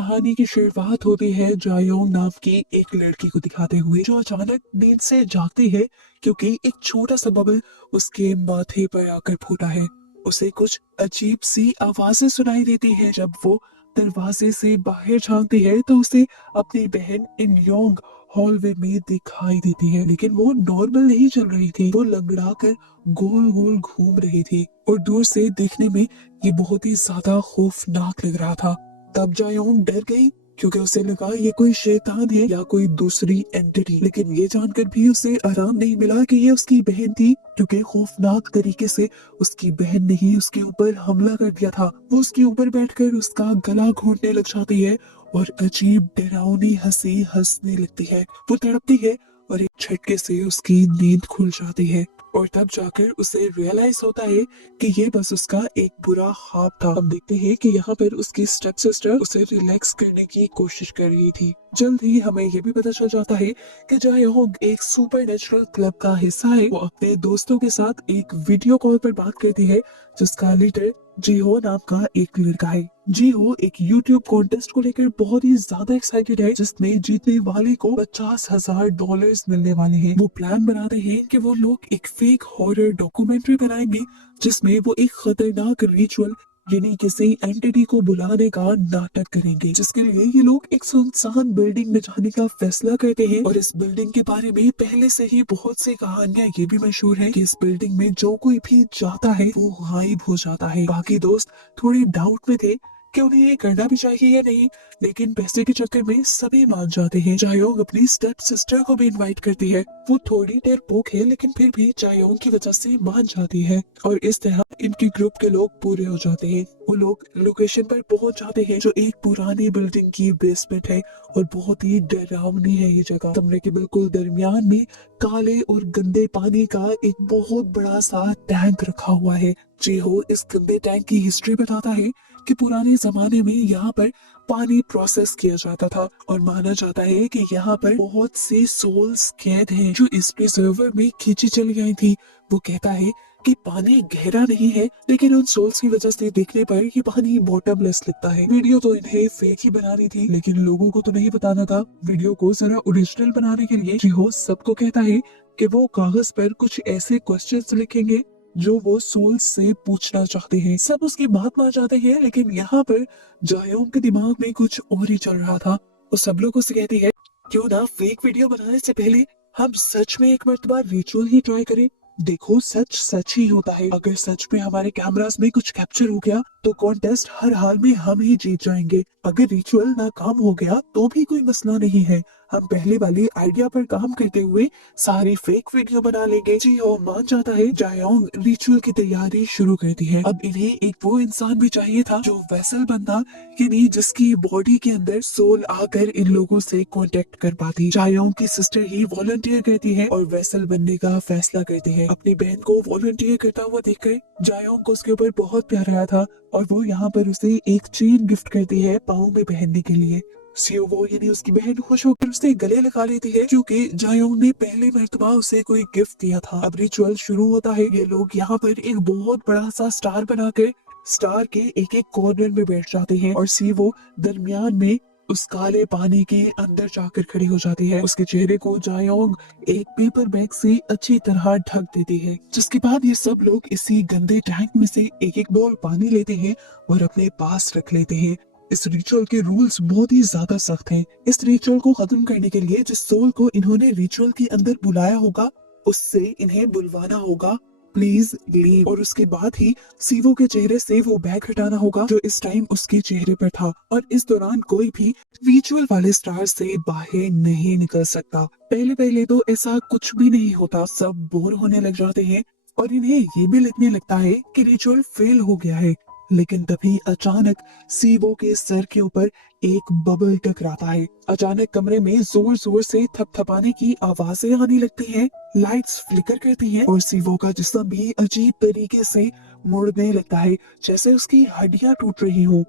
कहानी की शुरुआत होती है जायोंग नाम की एक लड़की को दिखाते हुए, जो अचानक नींद से जागती है क्योंकि एक छोटा सा बबल उसके माथे पर आकर फूटा है। उसे कुछ अजीब सी आवाजें सुनाई देती है। जब वो दरवाजे से बाहर झांकती है तो उसे अपनी बहन इन योंग हॉलवे में दिखाई देती है, लेकिन वो नॉर्मल नहीं चल रही थी। वो लंगड़ा कर गोल गोल घूम रही थी और दूर से देखने में ये बहुत ही ज्यादा खौफनाक लग रहा था। तब जायोंग डर गई क्योंकि उसे लगा ये कोई शैतान है या कोई दूसरी एंटिटी, लेकिन ये जानकर भी उसे आराम नहीं मिला कि ये उसकी बहन थी, क्योंकि खौफनाक तरीके से उसकी बहन ने ही उसके ऊपर हमला कर दिया था। वो उसके ऊपर बैठकर उसका गला घोंटने लग जाती है और अजीब डरावनी हंसी हंसने लगती है। वो तड़पती है और एक झटके से उसकी नींद खुल जाती है और तब जाकर उसे रियलाइज होता है कि ये बस उसका एक बुरा ख्वाब था। हम देखते हैं कि यहाँ पर उसकी स्टेप सिस्टर उसे रिलैक्स करने की कोशिश कर रही थी। जल्द ही हमें ये भी पता चल जाता है कि जायोंग एक सुपर नेचुरल क्लब का हिस्सा है। वो अपने दोस्तों के साथ एक वीडियो कॉल पर बात करती है, जिसका लीडर जीहो नाम का एक लड़का है। जीहो एक यूट्यूब कॉन्टेस्ट को लेकर बहुत ही ज्यादा एक्साइटेड है, जिसमें जीतने वाले को $50,000 मिलने वाले हैं। वो प्लान बनाते हैं कि वो लोग एक फेक हॉरर डॉक्यूमेंट्री बनाएंगे, जिसमें वो एक खतरनाक रिचुअल यानी किसी एंटिटी को बुलाने का नाटक करेंगे, जिसके लिए ये लोग एक सुनसान बिल्डिंग में जाने का फैसला करते हैं। और इस बिल्डिंग के बारे में पहले से ही बहुत सी कहानियां ये भी मशहूर है कि इस बिल्डिंग में जो कोई भी जाता है वो गायब हो जाता है। बाकी दोस्त थोड़े डाउट में थे कि उन्हें ये करना भी चाहिए या नहीं, लेकिन पैसे के चक्कर में सभी मान जाते हैं। जायोंग अपनी स्टेप सिस्टर को भी इनवाइट करती है। वो थोड़ी देर पोक है, लेकिन फिर भी जायोंग की वजह से मान जाती है और इस तरह इनके ग्रुप के लोग पूरे हो जाते हैं। वो लोग लोकेशन पर पहुंच जाते हैं, जो एक पुरानी बिल्डिंग की बेसमेंट है और बहुत ही डरावनी है ये जगह। कमरे के बिल्कुल दरमियान में काले और गंदे पानी का एक बहुत बड़ा सा टैंक रखा हुआ है। जीहो इस गंदे टैंक की हिस्ट्री बताता है कि पुराने जमाने में यहाँ पर पानी प्रोसेस किया जाता था और माना जाता है कि यहाँ पर बहुत से सोल्स कैद हैं जो इस सर्वर में खींची चली गई थी। वो कहता है कि पानी गहरा नहीं है, लेकिन उन सोल्स की वजह से देखने पर ये पानी बॉटमलेस लगता है। वीडियो तो इन्हें फेक ही बनानी थी, लेकिन लोगों को तो नहीं बताना था। वीडियो को जरा ओरिजिनल बनाने के लिए जीहो सबको कहता है कि वो कागज पर कुछ ऐसे क्वेश्चंस लिखेंगे जो वो सोल्स से पूछना चाहते हैं। सब उसकी बात मान जाते हैं, लेकिन यहाँ पर जायोंग के दिमाग में कुछ और ही चल रहा था। वो सब लोगों से कहती है क्यों ना फेक वीडियो बनाने से पहले हम सच में एक मर्तबा रिचुअल ही ट्राई करें। देखो सच सच ही होता है। अगर सच में हमारे कैमरास में कुछ कैप्चर हो गया तो कॉन्टेस्ट हर हाल में हम ही जीत जाएंगे। अगर रिचुअल नाकाम हो गया तो भी कोई मसला नहीं है। हम पहले वाली आइडिया पर काम करते हुए सारी फेक वीडियो बना लेंगे। जी हो मान जाता है। जायोंग रिचुअल की तैयारी शुरू करती है। अब इन्हें एक वो इंसान भी चाहिए था जो वेसल बनता, यानी जिसकी बॉडी के अंदर सोल आकर इन लोगों से कांटेक्ट कर पाती। जायोंग की सिस्टर ही वॉलंटियर करती है और वेसल बनने का फैसला करती है। अपनी बहन को वॉलंटियर करता हुआ देखकर जायोंग को उसके ऊपर बहुत प्यार आया था और वो यहाँ पर उसे एक चेन गिफ्ट करती है पाँव में पहनने के लिए। सियोवो यानी उसकी बहन खुश होकर उसे गले लगा लेती है, क्योंकि जायोंग ने पहली मर्तबा उसे कोई गिफ्ट दिया था। अब रिचुअल शुरू होता है। ये लोग यहाँ पर एक बहुत बड़ा सा स्टार बनाकर स्टार के एक एक कॉर्नर में बैठ जाते हैं और सियोवो दरमियान में उस काले पानी के अंदर जाकर खड़ी हो जाती है। उसके चेहरे को जायोंग एक पेपर बैग से अच्छी तरह ढक देती है, जिसके बाद ये सब लोग इसी गंदे टैंक में से एक एक बॉल पानी लेते हैं और अपने पास रख लेते हैं। इस रिचुअल के रूल्स बहुत ही ज्यादा सख्त हैं। इस रिचुअल को खत्म करने के लिए जिस सोल को इन्होंने रिचुअल के अंदर बुलाया होगा उससे इन्हें बुलवाना होगा प्लीज लीव, और उसके बाद ही सीवो के चेहरे से वो बैग हटाना होगा जो इस टाइम उसके चेहरे पर था। और इस दौरान कोई भी रिचुअल वाले स्टार से बाहर नहीं निकल सकता। पहले पहले तो ऐसा कुछ भी नहीं होता, सब बोर होने लग जाते हैं और इन्हें ये भी लगने लगता है कि रिचुअल फेल हो गया है। लेकिन तभी अचानक सीवो के सर के ऊपर एक बबल टकराता है। अचानक कमरे में जोर जोर से थपथपाने की आवाजें आने लगती हैं, लाइट्स फ्लिकर करती हैं और सीवो का जिस्म भी अजीब तरीके से मुड़ने लगता है, जैसे उसकी हड्डियां टूट रही हों।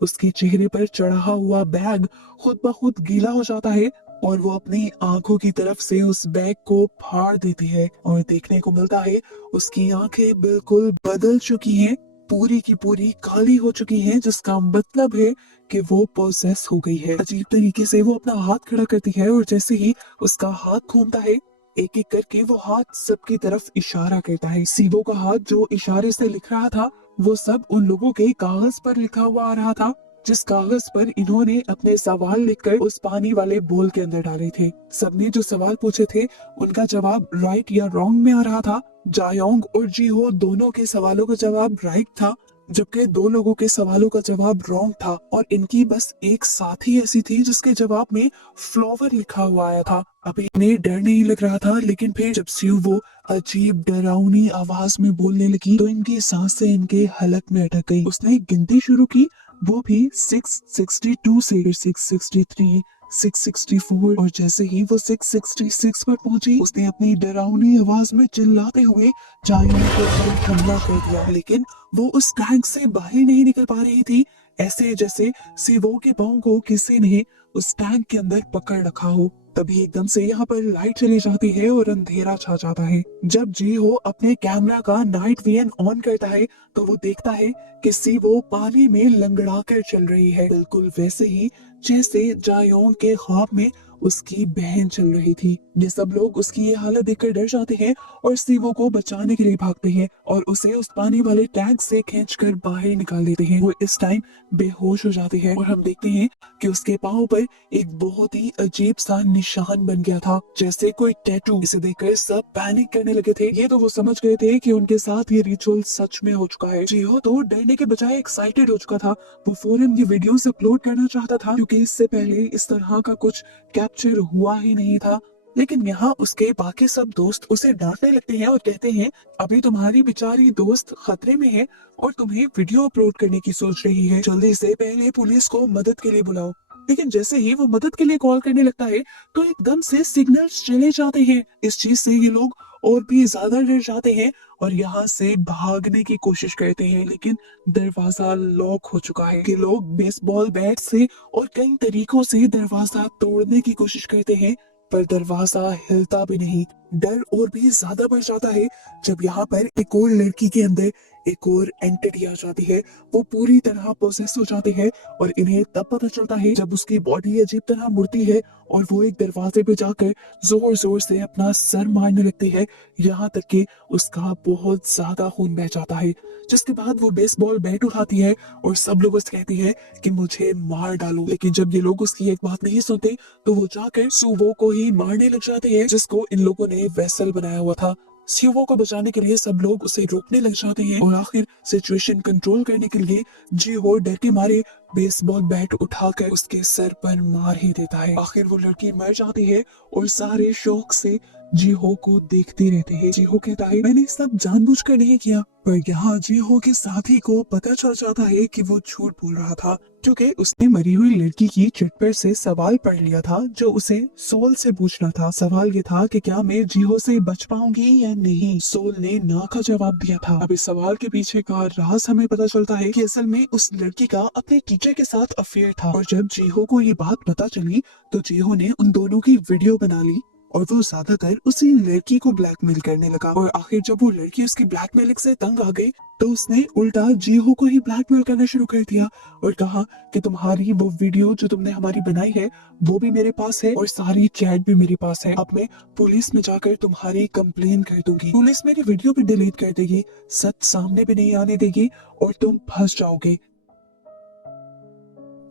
उसके चेहरे पर चढ़ा हुआ बैग खुद ब खुद गीला हो जाता है और वो अपनी आंखों की तरफ से उस बैग को फाड़ देती है और देखने को मिलता है उसकी आंखें बिल्कुल बदल चुकी हैं पूरी की पूरी खाली हो चुकी हैं, जिसका मतलब है कि वो पोसेस हो गई है। अजीब तरीके से वो अपना हाथ खड़ा करती है और जैसे ही उसका हाथ घूमता है, एक एक करके वो हाथ सबकी तरफ इशारा करता है। सीवो का हाथ जो इशारे से लिख रहा था, वो सब उन लोगों के कागज पर लिखा हुआ आ रहा था, जिस कागज पर इन्होंने अपने सवाल लिखकर उस पानी वाले बोल के अंदर डाले थे। सबने जो सवाल पूछे थे उनका जवाब राइट या रॉन्ग में आ रहा था। जायोंग और जीहो दोनों के सवालों का जवाब राइट था, जबकि दो लोगों के सवालों का जवाब रॉन्ग था। और इनकी बस एक साथी ऐसी थी जिसके जवाब में फ्लावर लिखा हुआ आया था। अभी इन्हें डर नहीं लग रहा था, लेकिन फिर जब स्यू वो अजीब डरावनी आवाज में बोलने लगी तो इनकी सांसें इनके हलक में अटक गई। उसने गिनती शुरू की, वो भी 662 से, फिर 663, 664 और जैसे ही वो 666 पर पहुंची, उसने अपनी डरावनी आवाज में चिल्लाते हुए जायोंग के ऊपर हमला कर दिया। लेकिन वो उस टैंक से बाहर नहीं निकल पा रही थी, ऐसे जैसे सीवो के पांव को किसी ने उस टैंक के अंदर पकड़ रखा हो। तभी एकदम से यहाँ पर लाइट चली जाती है और अंधेरा छा जाता है। जब जीहो अपने कैमरा का नाइट विजन ऑन करता है तो वो देखता है कि सीवो पानी में लंगड़ा कर चल रही है, बिल्कुल वैसे ही जैसे जायोंग के ख्वाब में उसकी बहन चल रही थी। ये सब लोग उसकी ये हालत देखकर डर जाते हैं और सीवो को बचाने के लिए भागते हैं और उसे उस पानी वाले टैंक से खींचकर बाहर निकाल देते हैं। वो इस टाइम बेहोश हो जाती है और हम देखते हैं कि उसके पाँव पर एक बहुत ही अजीब सा निशान बन गया था, जैसे कोई टैटू। इसे देखकर सब पैनिक करने लगे थे। ये तो वो समझ गए थे कि उनके साथ ये रिचुअल सच में हो चुका है। जीहो तो डरने के बजाय एक्साइटेड हो चुका था। वो फौरन ये वीडियोस अपलोड करना चाहता था, क्योंकि इससे पहले इस तरह का कुछ कैप्चर हुआ ही नहीं था। लेकिन यहाँ उसके बाकी सब दोस्त उसे डांटने लगते हैं और कहते हैं, अभी तुम्हारी बेचारी दोस्त खतरे में है और तुम्हें वीडियो अपलोड करने की सोच रही है, जल्दी से पहले पुलिस को मदद के लिए बुलाओ। लेकिन जैसे ही वो मदद के लिए कॉल करने लगता है तो एकदम से सिग्नल्स चले जाते हैं। इस चीज से ये लोग और भी ज्यादा डर जाते हैं और यहाँ से भागने की कोशिश करते हैं, लेकिन दरवाजा लॉक हो चुका है। कि लोग बेसबॉल बैट से और कई तरीकों से दरवाजा तोड़ने की कोशिश करते हैं, पर दरवाजा हिलता भी नहीं। डर और भी ज्यादा बढ़ जाता है जब यहाँ पर एक और लड़की के अंदर एक और एंटिटी आ जाती है। वो पूरी तरह पोसेस हो जाते हैं और इन्हें तब पता चलता है जब उसकी बॉडी अजीब तरह मुड़ती है और वो एक दरवाजे पे जाकर जोर जोर से अपना सर मारने लगती है, यहाँ तक कि उसका बहुत ज्यादा खून बह जाता है। जिसके बाद वो बेसबॉल बैट उठाती है और सब लोगों से कहती है कि मुझे मार डालो। लेकिन जब ये लोग उसकी एक बात नहीं सुनते तो वो जाकर सुवो को ही मारने लग जाते हैं, जिसको इन लोगों ने वेसल बनाया हुआ था। सीवो को बचाने के लिए सब लोग उसे रोकने लग जाते हैं और आखिर सिचुएशन कंट्रोल करने के लिए जीहो डर के मारे बेसबॉल बैट उठाकर उसके सर पर मार ही देता है। आखिर वो लड़की मर जाती है और सारे शौक से जीहो को देखते रहते हैं। जीहो कहता है, मैंने सब जानबूझकर नहीं किया। पर यहाँ जीहो के साथी को पता चल जाता है कि वो झूठ बोल रहा था, क्योंकि उसने मरी हुई लड़की की चिट पर से सवाल पढ़ लिया था जो उसे सोल से पूछना था। सवाल ये था कि क्या मैं जीहो से बच पाऊंगी या नहीं। सोल ने ना का जवाब दिया था। अब इस सवाल के पीछे का राज हमें पता चलता है कि असल में उस लड़की का अपने टीचर के साथ अफेयर था। और जब जीहो को ये बात पता चली तो जीहो ने उन दोनों की वीडियो बना ली और वो ज्यादातर उसी लड़की को ब्लैकमेल करने लगा। और आखिर जब वो लड़की उसकी ब्लैकमेलिंग से तंग आ गई तो उसने उल्टा जीहो को ही ब्लैकमेल करना शुरू कर दिया और कहा कि तुम्हारी वो वीडियो जो तुमने हमारी बनाई है वो भी मेरे पास है और सारी चैट भी मेरे पास है। अब मैं पुलिस में जाकर तुम्हारी कंप्लेन कर दूंगी। पुलिस मेरी वीडियो भी डिलीट कर देगी, सच सामने भी नहीं आने देगी और तुम फंस जाओगे।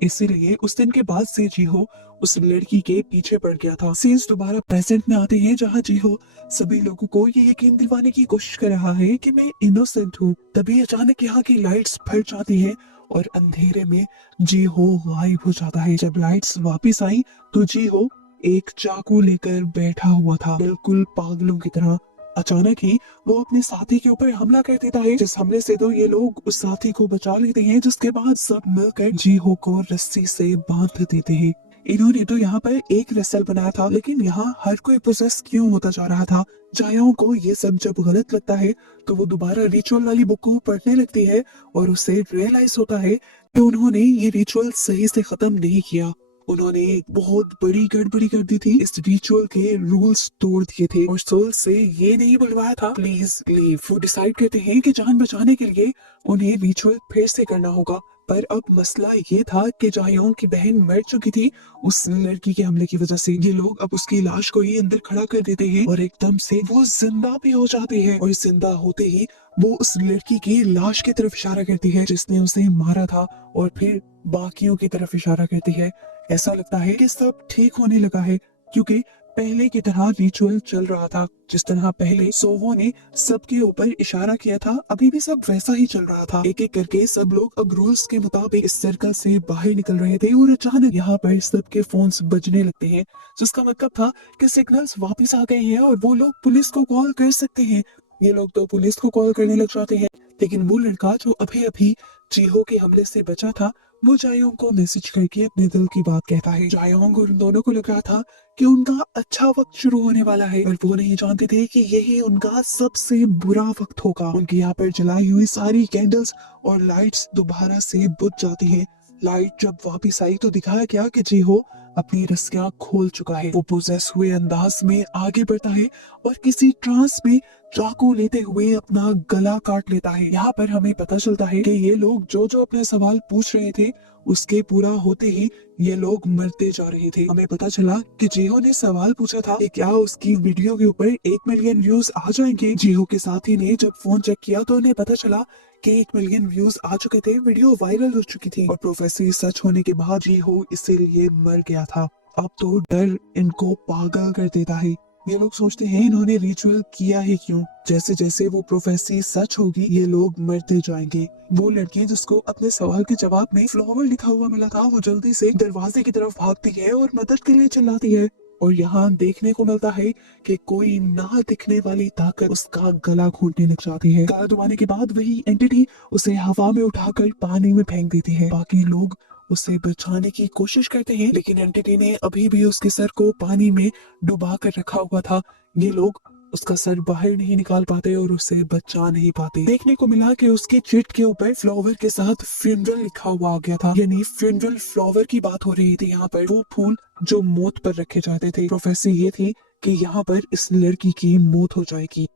इसीलिए उस दिन के बाद से जीहो उस लड़की के पीछे पड़ गया था। सीन्स दोबारा प्रेजेंट में आते हैं जहाँ जीहो सभी लोगों को ये यकीन दिलवाने की कोशिश कर रहा है कि मैं इनोसेंट हूँ। तभी अचानक यहाँ की लाइट्स फट जाती हैं और अंधेरे में जीहो गायब हो जाता है। जब लाइट्स वापस आई तो जीहो एक चाकू लेकर बैठा हुआ था, बिल्कुल पागलों की तरह। अचानक ही वो अपने साथी के ऊपर हमला कर देता है, जिस हमले से तो ये लोग उस साथी को बचा लेते हैं, जिसके बाद सब मिलकर जीहो को रस्सी से बांध देते हैं। इन्होंने तो यहाँ पर एक रेसल बनाया था, लेकिन यहाँ हर कोई प्रोसेस क्यों होता जा रहा था। जायों को ये सब जब गलत लगता है तो वो दोबारा रिचुअल वाली बुक को पढ़ने लगती है और उसे रियलाइज होता है कि उन्होंने ये रिचुअल सही से खत्म नहीं किया। उन्होंने एक बहुत बड़ी गड़बड़ी कर दी थी, इस रिचुअल के रूल्स तोड़ दिए थे और सोल से ये नहीं बुलवाया था प्लीज लीव। वो डिसाइड करते हैं कि जान बचाने के लिए उन्हें रिचुअल फिर से करना होगा। पर अब मसला ये था कि जायोंग की बहन मर चुकी थी उस लड़की के हमले की वजह से। ये लोग अब उसकी लाश को ही अंदर खड़ा कर देते हैं और एकदम से वो जिंदा भी हो जाते हैं और जिंदा होते ही वो उस लड़की की लाश की तरफ इशारा करती है जिसने उसे मारा था और फिर बाकियों की तरफ इशारा करती है। ऐसा लगता है कि सब ठीक होने लगा है क्योंकि पहले की तरह रिचुअल चल रहा था। जिस तरह पहले सोवो ने सबके ऊपर इशारा किया था अभी भी सब वैसा ही चल रहा था। एक एक करके सब लोग अब रूल्स के मुताबिक इस सर्कल से बाहर निकल रहे थे और अचानक यहाँ पर सबके फोन्स बजने लगते हैं, जिसका मतलब था कि सिग्नल्स वापस आ गए हैं और वो लोग पुलिस को कॉल कर सकते हैं। ये लोग तो पुलिस को कॉल करने लग जाते हैं, लेकिन वो लड़का जो अभी अभी जीहो के हमले से बचा था वो जायोंग को मैसेज करके अपने दिल की बात कहता है। जायोंग और उन दोनों को लग रहा था कि उनका अच्छा वक्त शुरू होने वाला है और वो नहीं जानते थे कि यही उनका सबसे बुरा वक्त होगा। उनके यहाँ पर जलाई हुई सारी कैंडल्स और लाइट्स दोबारा से बुझ जाती हैं। लाइट जब वापस आई तो दिखाया गया कि जीहो अपनी रस्सियां खोल चुका है। वो पोजेस हुए अंदाज में आगे बढ़ता है और किसी ट्रांस में चाकू लेते हुए अपना गला काट लेता है। यहाँ पर हमें पता चलता है कि ये लोग जो जो अपने सवाल पूछ रहे थे उसके पूरा होते ही ये लोग मरते जा रहे थे। हमें पता चला कि जीहो ने सवाल पूछा था कि क्या उसकी वीडियो के ऊपर 1 मिलियन व्यूज आ जाएंगे। जीहो के साथी ने जब फोन चेक किया तो उन्हें पता चला कि 1 मिलियन व्यूज आ चुके थे, वीडियो वायरल हो चुकी थी और प्रोफेसर सच होने के बाद जीहो इसीलिए मर गया था। अब तो डर इनको पागल कर देता है। ये लोग सोचते हैं इन्होंने रिचुअल किया ही क्यों। जैसे जैसे वो प्रोफेसी सच होगी ये लोग मरते जाएंगे। वो लड़की जिसको अपने सवाल के जवाब में फ्लावर लिखा हुआ मिला था वो जल्दी से दरवाजे की तरफ भागती है और मदद के लिए चिल्लाती है और यहाँ देखने को मिलता है कि कोई ना दिखने वाली ताकत उसका गला घोंटने लग जाती है। गला दबाने के बाद वही एंटिटी उसे हवा में उठाकर पानी में फेंक देती है। बाकी लोग उसे बचाने की कोशिश करते हैं लेकिन एंटिटी ने अभी भी उसके सर को पानी में डुबा कर रखा हुआ था। ये लोग उसका सर बाहर नहीं निकाल पाते और उसे बचा नहीं पाते। देखने को मिला कि उसके चिट के ऊपर फ्लावर के साथ फ्यूनरल लिखा हुआ आ गया था, यानी फ्यूनरल फ्लावर की बात हो रही थी। यहाँ पर वो फूल जो मौत पर रखे जाते थे। प्रोफेसर ये थी कि यहाँ पर इस लड़की की मौत हो जाएगी।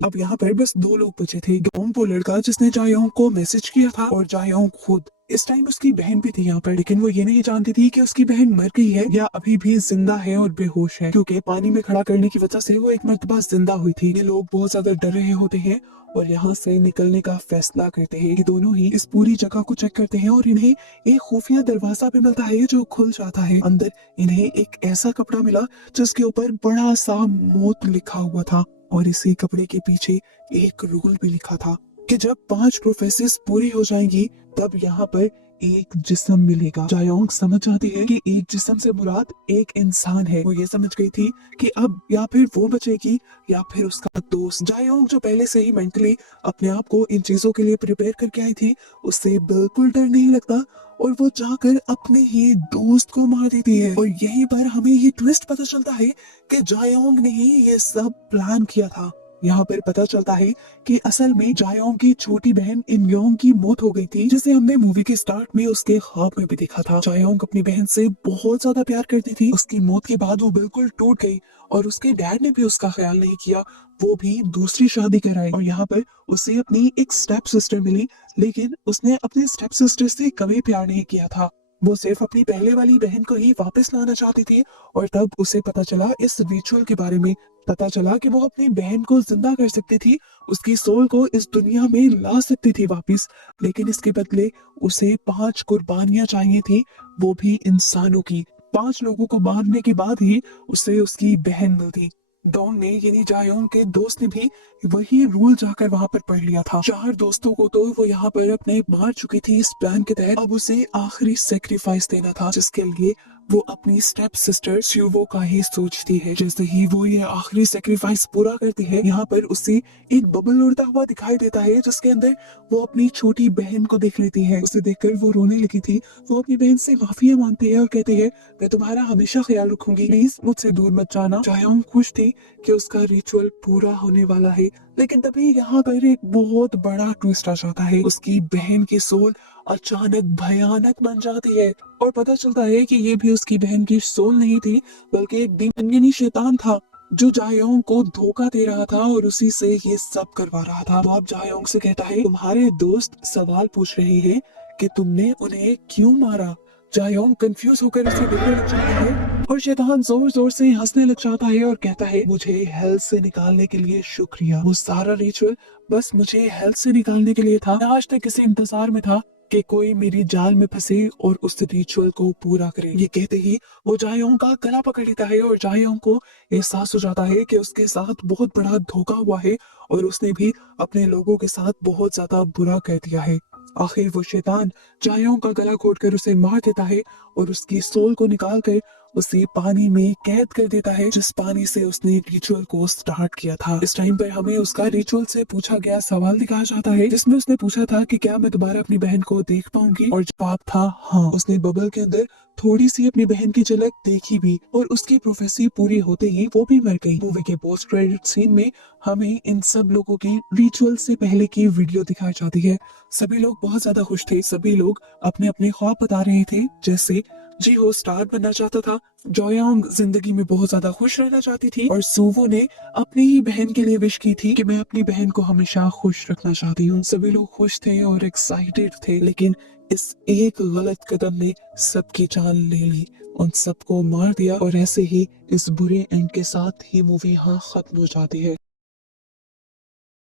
अब यहाँ पर बस 2 लोग बचे थे, गोम वो लड़का जिसने जायोंग को मैसेज किया था और जायोंग खुद। इस टाइम उसकी बहन भी थी यहाँ पर, लेकिन वो ये नहीं जानती थी कि उसकी बहन मर गई है या अभी भी जिंदा है और बेहोश है, क्योंकि पानी में खड़ा करने की वजह से वो एक मर्तबा जिंदा हुई थी। ये लोग बहुत ज्यादा डर रहे होते हैं और यहाँ से निकलने का फैसला करते हैं। ये दोनों ही इस पूरी जगह को चेक करते हैं और इन्हें एक खुफिया दरवाजा भी मिलता है जो खुल जाता है। अंदर इन्हें एक ऐसा कपड़ा मिला जिसके ऊपर बड़ा सा मौत लिखा हुआ था और इसी कपड़े के पीछे एक रूल भी लिखा था कि जब 5 प्रोफेसिस पूरी हो जाएंगी तब यहाँ पर एक जिस्म मिलेगा। जायोंग समझ जाती है कि एक जिस्म से मुराद एक इंसान है। वो ये समझ गई थी कि अब या फिर वो बचेगी या फिर उसका दोस्त। जायोंग जो पहले से ही मेंटली अपने आप को इन चीजों के लिए प्रिपेयर करके आई थी उससे बिल्कुल डर नहीं लगता और वो जाकर अपने ही दोस्त को मार देती है। और यहीं पर हमें ये ट्विस्ट पता चलता है कि जायोंग ने ही ये सब प्लान किया था। यहाँ पर पता चलता है कि असल में जायोंग की छोटी बहन इमयोंग की मौत हो गई थी, जिसे हमने मूवी के स्टार्ट में उसके ख्वाब में भी देखा था। जायोंग अपनी बहन से बहुत ज्यादा प्यार करती थी। उसकी मौत के बाद वो बिल्कुल टूट गई और उसके डैड ने भी उसका ख्याल नहीं किया, वो भी दूसरी शादी कराई। और यहाँ पर उसे अपनी एक स्टेप सिस्टर मिली, लेकिन उसने अपने स्टेप सिस्टर से कभी प्यार नहीं किया था। वो सिर्फ अपनी पहले वाली बहन को ही वापस लाना चाहती थी। और तब उसे पता चला इस रिचुअल के बारे में। पता चला कि वो अपनी बहन को जिंदा कर सकती थी, उसकी सोल को इस दुनिया में ला सकती थी वापस, लेकिन इसके बदले उसे 5 कुर्बानियां चाहिए थी, वो भी इंसानों की। 5 लोगों को मारने के बाद ही उसे उसकी बहन मिलती। डोंग ने यानी जायोंग के दोस्त ने भी वही रूल जाकर वहां पर पढ़ लिया था। 4 दोस्तों को तो वो यहाँ पर अपने मार चुकी थी इस प्लान के तहत। अब उसे आखिरी सेक्रीफाइस देना था, जिसके लिए वो अपनी स्टेप सिस्टर स्यूवो का ही सोचती है। जैसे ही वो ये आखिरी सेक्रीफाइस पूरा करती है, यहाँ पर उसे एक बबल उड़ता हुआ दिखाई देता है, जिसके अंदर वो अपनी छोटी बहन को देख लेती है। उसे देखकर वो रोने लगी थी। वो अपनी बहन से माफिया मांगती है और कहती है, मैं तुम्हारा हमेशा ख्याल रखूंगी, प्लीज मुझसे दूर मत जाना। जायोंग खुश थी कि उसका रिचुअल पूरा होने वाला है, लेकिन तभी यहाँ पर एक बहुत बड़ा ट्विस्ट आ जाता है। उसकी बहन की सोल अचानक भयानक बन जाती है और पता चलता है कि ये भी उसकी बहन की सोल नहीं थी, बल्कि एक डीमन यानी शैतान था जो जायोंग को धोखा दे रहा था और उसी से ये सब करवा रहा था। तो अब जायोंग से कहता है, तुम्हारे दोस्त सवाल पूछ रहे हैं कि तुमने उन्हें क्यों मारा। जायोंग कंफ्यूज होकर उसे देखने लग जाता है और शैतान जोर जोर से हंसने लग जाता है और कहता है, मुझे हेल से निकालने के लिए शुक्रिया। वो सारा रिचुअल बस मुझे हेल से निकालने के लिए था। मैं आज तक इसी इंतजार में था कि कोई मेरी जाल में फंसे और उस रिचुअल को पूरा करे। ये कहते ही वो जायोंग का गला पकड़ लेता है और जायोंग को एहसास हो जाता है कि उसके साथ बहुत बड़ा धोखा हुआ है और उसने भी अपने लोगों के साथ बहुत ज्यादा बुरा कर दिया है। आखिर वो शैतान जायोंग का गला घोटकर उसे मार देता है और उसकी सोल को निकाल कर उसे पानी में कैद कर देता है, जिस पानी से उसने रिचुअल को स्टार्ट किया था। इस टाइम पर हमें उसका रिचुअल से पूछा गया सवाल दिखाया जाता है, जिसमें उसने पूछा था कि क्या मैं दोबारा अपनी बहन को देख पाऊंगी, और जवाब था हाँ। उसने बबल के अंदर थोड़ी सी अपनी बहन की झलक देखी भी और उसकी प्रोफेसी पूरी होते ही वो भी मर गई। मूवी के पोस्ट क्रेडिट सीन में हमें इन सब लोगों की रिचुअल से पहले की वीडियो दिखाई जाती है। सभी लोग बहुत ज्यादा खुश थे, सभी लोग अपने अपने ख्वाब बता रहे थे। जैसे जिहो स्टार बनना चाहता था, जोयोंग जिंदगी में बहुत ज्यादा खुश रहना चाहती थी और सुवो ने अपनी ही बहन के लिए विश की थी कि मैं अपनी बहन को हमेशा खुश रखना चाहती हूँ। सभी लोग खुश थे और एक्साइटेड थे, लेकिन इस एक गलत कदम ने सबकी जान ले ली, उन सबको मार दिया और ऐसे ही इस बुरे एंड के साथ ही मूवी यहाँ खत्म हो जाती है।